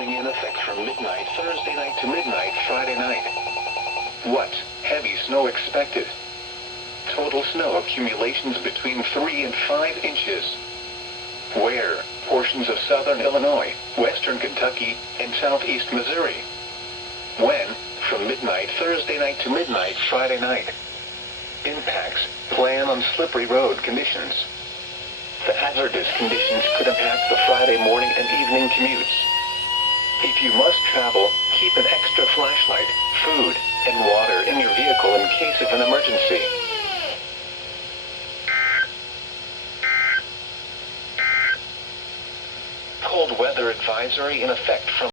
warning in effect from midnight Thursday night to midnight Friday night. What? Heavy snow expected. Total snow accumulations between 3 and 5 inches. Where? Portions of southern Illinois, western Kentucky, and southeast Missouri. When? From midnight Thursday night to midnight Friday night. Impacts. Plan on slippery road conditions. The hazardous conditions could impact the Friday morning and evening commutes. If you must travel, keep an extra flashlight, food, and water in your vehicle in case of an emergency. Cold weather advisory in effect from